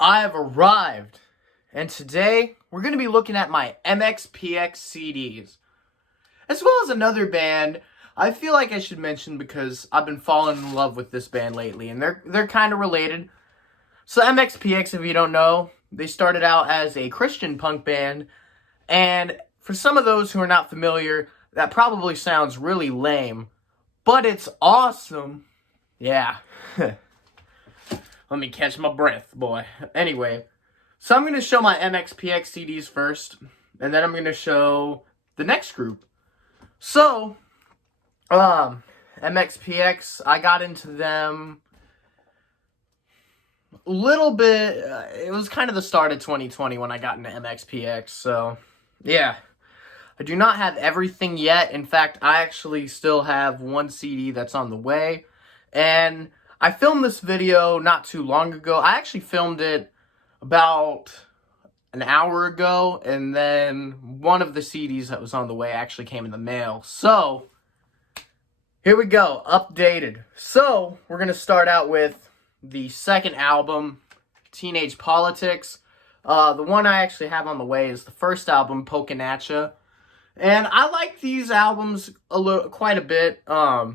I have arrived, and today we're going to be looking at my MxPx CDs, as well as another band I feel like I should mention because I've been falling in love with this band lately, and they're kind of related. So MxPx, if you don't know, they started out as a Christian punk band, and for some of those who are not familiar, that probably sounds really lame, but it's awesome. Yeah. Let me catch my breath, boy. Anyway, so I'm going to show my MxPx CDs first, and then I'm going to show the next group. So, MxPx, I got into them a little bit. It was kind of the start of 2020 when I got into MxPx, so yeah. I do not have everything yet. In fact, I actually still have one CD that's on the way, and I filmed this video not too long ago. I actually filmed it about an hour ago, and then one of the CDs that was on the way actually came in the mail. So, here we go, updated. So, we're going to start out with the second album, Teenage Politics. The one I actually have on the way is the first album, Pokin' At Ya. And I like these albums quite a bit, but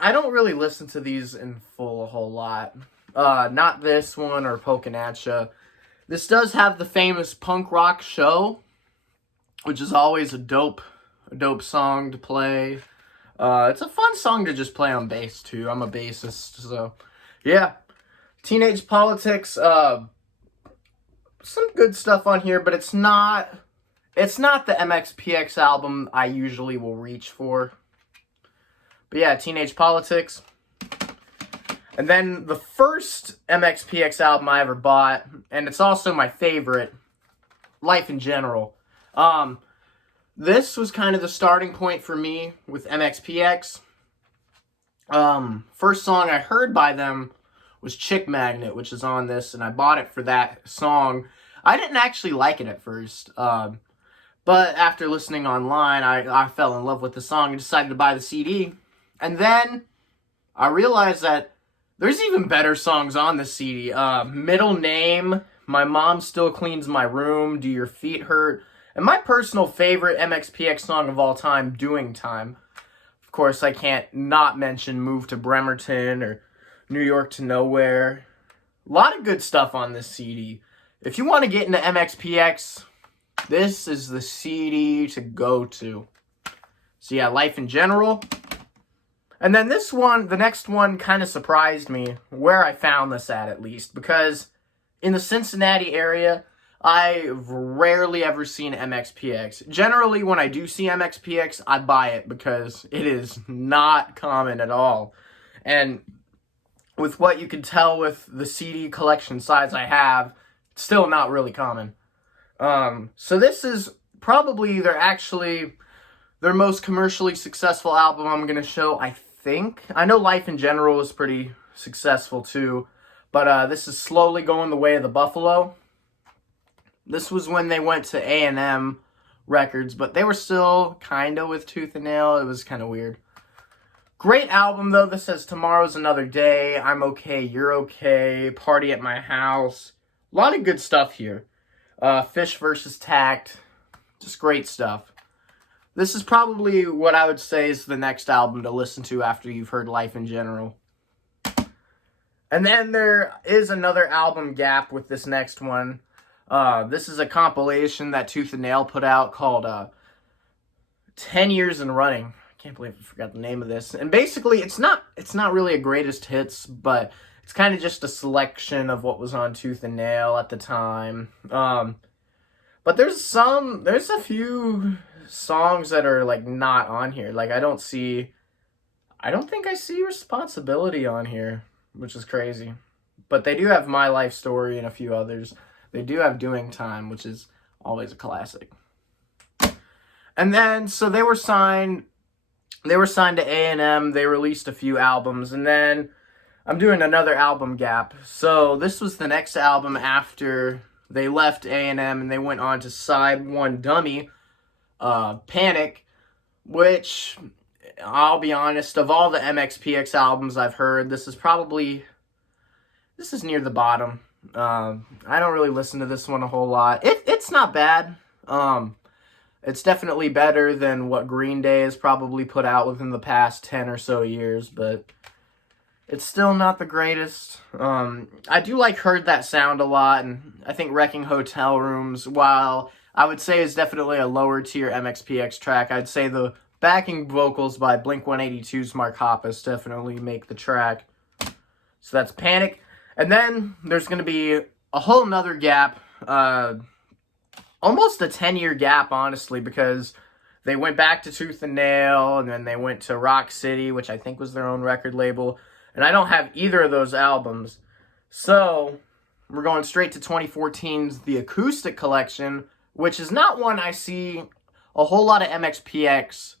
I don't really listen to these in full a whole lot. Not this one or Pokin' At Ya. This does have the famous punk rock show, which is always a dope song to play. It's a fun song to just play on bass too. I'm a bassist, so yeah. Teenage Politics, some good stuff on here, but it's not the MxPx album I usually will reach for. But yeah, Teenage Politics. And then the first MxPx album I ever bought, and it's also my favorite, Life in General. This was kind of the starting point for me with MxPx. First song I heard by them was Chick Magnet, which is on this, and I bought it for that song. I didn't actually like it at first, but after listening online, I fell in love with the song and decided to buy the CD. And then I realized that there's even better songs on this CD. Middle Name, My Mom Still Cleans My Room, Do Your Feet Hurt, and my personal favorite MxPx song of all time, Doing Time. Of course, I can't not mention Move to Bremerton or New York to Nowhere. A lot of good stuff on this CD. If you want to get into MxPx, this is the CD to go to. So yeah, Life in General. And then this one, the next one, kind of surprised me, where I found this at least, because in the Cincinnati area, I've rarely ever seen MxPx. Generally, when I do see MxPx, I buy it because it is not common at all. And with what you can tell with the CD collection size I have, it's still not really common. So this is probably their most commercially successful album I'm going to show, I think. I know Life in General was pretty successful too, but this is slowly going the way of the buffalo. This was when they went to A&M Records, but they were still kind of with Tooth and Nail. It was kind of weird. Great album though. This says Tomorrow's Another Day, I'm Okay, You're Okay, Party at My House. A lot of good stuff here. Fish vs. Tact. Just great stuff. This is probably what I would say is the next album to listen to after you've heard Life in General. And then there is another album gap with this next one. This is a compilation that Tooth and Nail put out called 10 Years in Running. I can't believe I forgot the name of this. And basically, it's not really a greatest hits, but it's kind of just a selection of what was on Tooth and Nail at the time. But there's a few songs that are like not on here. Like I don't think I see Responsibility on here, which is crazy. But they do have My Life Story and a few others. They do have Doing Time, which is always a classic. And then so they were signed to A&M. They released a few albums, and then I'm doing another album gap. So this was the next album after they left A&M and they went on to Side 1 Dummy, Panic, which I'll be honest, of all the MxPx albums I've heard, this is near the bottom. I don't really listen to this one a whole lot. It's not bad. It's definitely better than what Green Day has probably put out within the past 10 or so years, but it's still not the greatest. I do like Heard That Sound a lot, and I think Wrecking Hotel Rooms, while I would say is definitely a lower tier MxPx track, I'd say the backing vocals by Blink-182's Mark Hoppus definitely make the track. So that's Panic. And then there's going to be a whole nother gap, almost a 10-year gap, honestly, because they went back to Tooth and Nail, and then they went to Rock City, which I think was their own record label. And I don't have either of those albums. So we're going straight to 2014's The Acoustic Collection, which is not one I see a whole lot of MxPx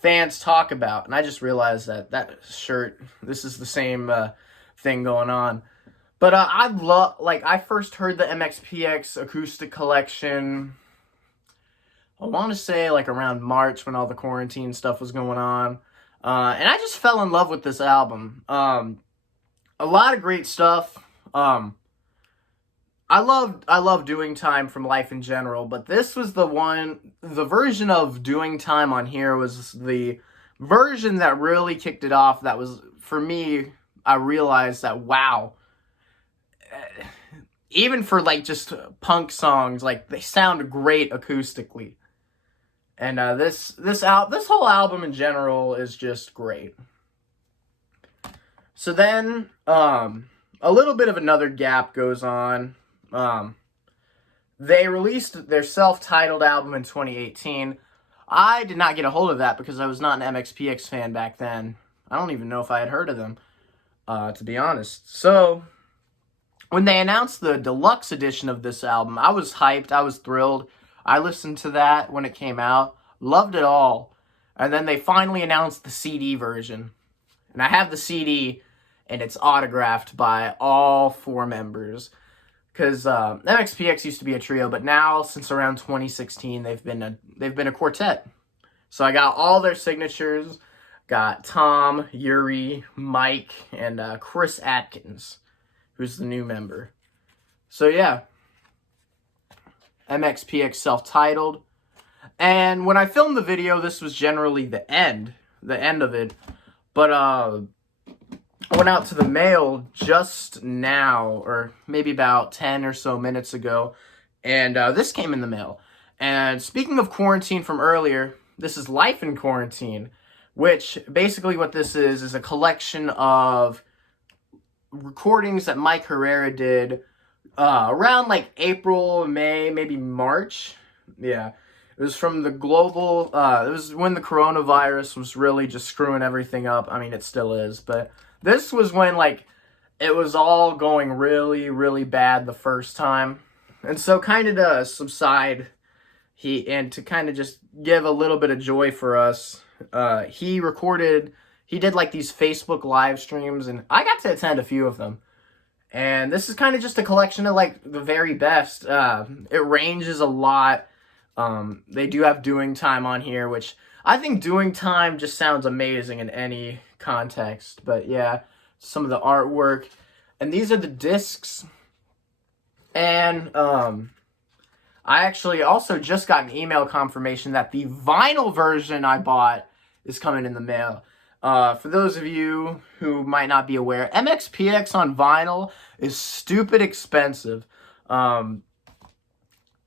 fans talk about. And I just realized that shirt, this is the same thing going on. But I first heard the MxPx Acoustic Collection, I want to say like around March when all the quarantine stuff was going on. And I just fell in love with this album. A lot of great stuff. I love Doing Time from Life in General, but this was the version of Doing Time on here was the version that really kicked it off. That was, for me, I realized that, wow, even for like just punk songs, like they sound great acoustically. And this whole album in general is just great. So then a little bit of another gap goes on. They released their self-titled album in 2018. I did not get a hold of that because I was not an MxPx fan back then. I don't even know if I had heard of them, to be honest. So when they announced the deluxe edition of this album, I was hyped. I was thrilled. I listened to that when it came out. Loved it all. And then they finally announced the CD version. And I have the CD, and it's autographed by all 4 members. Because MxPx used to be a trio, but now, since around 2016, they've been a quartet. So I got all their signatures. Got Tom, Yuri, Mike, and Chris Atkins, who's the new member. So yeah, MxPx Self-Titled. And when I filmed the video, this was generally the end of it. But I went out to the mail just now, or maybe about 10 or so minutes ago, and this came in the mail. And speaking of quarantine from earlier, this is Life in Quarantine, which basically what this is a collection of recordings that Mike Herrera did around like April, May, maybe March. Yeah. It was from the global, it was when the coronavirus was really just screwing everything up. I mean, it still is, but this was when, like, it was all going really, really bad the first time. And so kind of to subside, and to kind of just give a little bit of joy for us, he did like these Facebook live streams, and I got to attend a few of them. And this is kind of just a collection of like the very best. It ranges a lot. They do have Doing Time on here, which I think Doing Time just sounds amazing in any context. But yeah, some of the artwork. And these are the discs. And I actually also just got an email confirmation that the vinyl version I bought is coming in the mail. For those of you who might not be aware, MxPx on vinyl is stupid expensive. I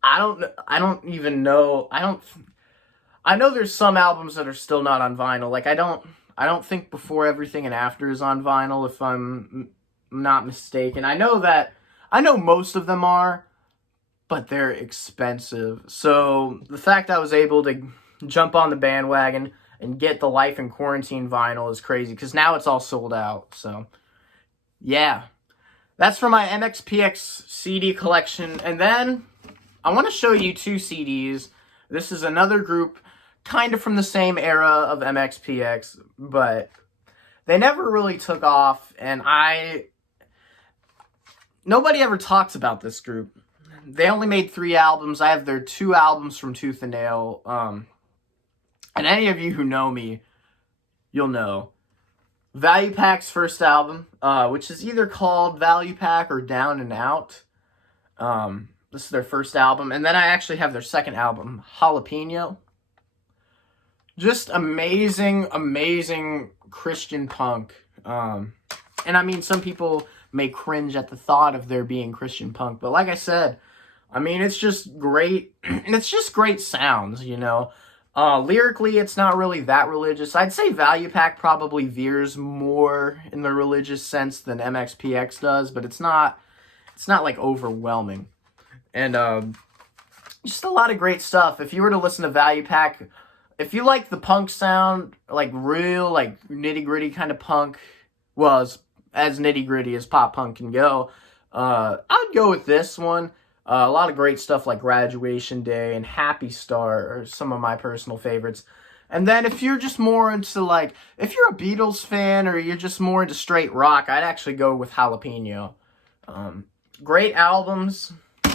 don't even know. I know there's some albums that are still not on vinyl. Like I don't think Before Everything and After is on vinyl, if I'm not mistaken. I know most of them are, but they're expensive. So the fact I was able to jump on the bandwagon and get the Life in Quarantine vinyl is crazy, because now it's all sold out. So yeah, that's for my MxPx CD collection. And then I want to show you 2 CDs. This is another group kind of from the same era of MxPx, but they never really took off, and nobody ever talks about this group. They only made 3 albums. I have their 2 albums from Tooth and Nail. And any of you who know me, you'll know. Value Pack's first album, which is either called Value Pack or Down and Out. This is their first album. And then I actually have their second album, Jalapeno. Just amazing, amazing Christian punk. And I mean, some people may cringe at the thought of there being Christian punk. But like I said, I mean, it's just great. It's just great sounds, you know. Lyrically, it's not really that religious. I'd say Value Pack probably veers more in the religious sense than MxPx does, but it's not like overwhelming. And just a lot of great stuff. If you were to listen to Value Pack, if you like the punk sound, like real, like nitty-gritty kind of punk, well, as nitty-gritty as pop punk can go, I would go with this one. A lot of great stuff like Graduation Day and Happy Star are some of my personal favorites. And then if you're just more into, like, if you're a Beatles fan or you're just more into straight rock, I'd actually go with Jalapeno. Great albums.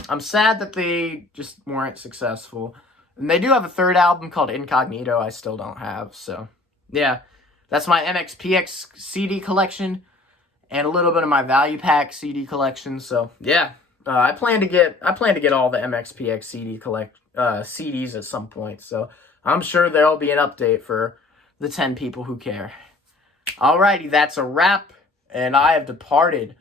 I'm sad that they just weren't successful. And they do have a third album called Incognito I still don't have. So, yeah. That's my MxPx CD collection and a little bit of my Value Pack CD collection. So, yeah. I plan to get all the MxPx CDs at some point, so I'm sure there'll be an update for the 10 people who care. Alrighty, that's a wrap, and I have departed.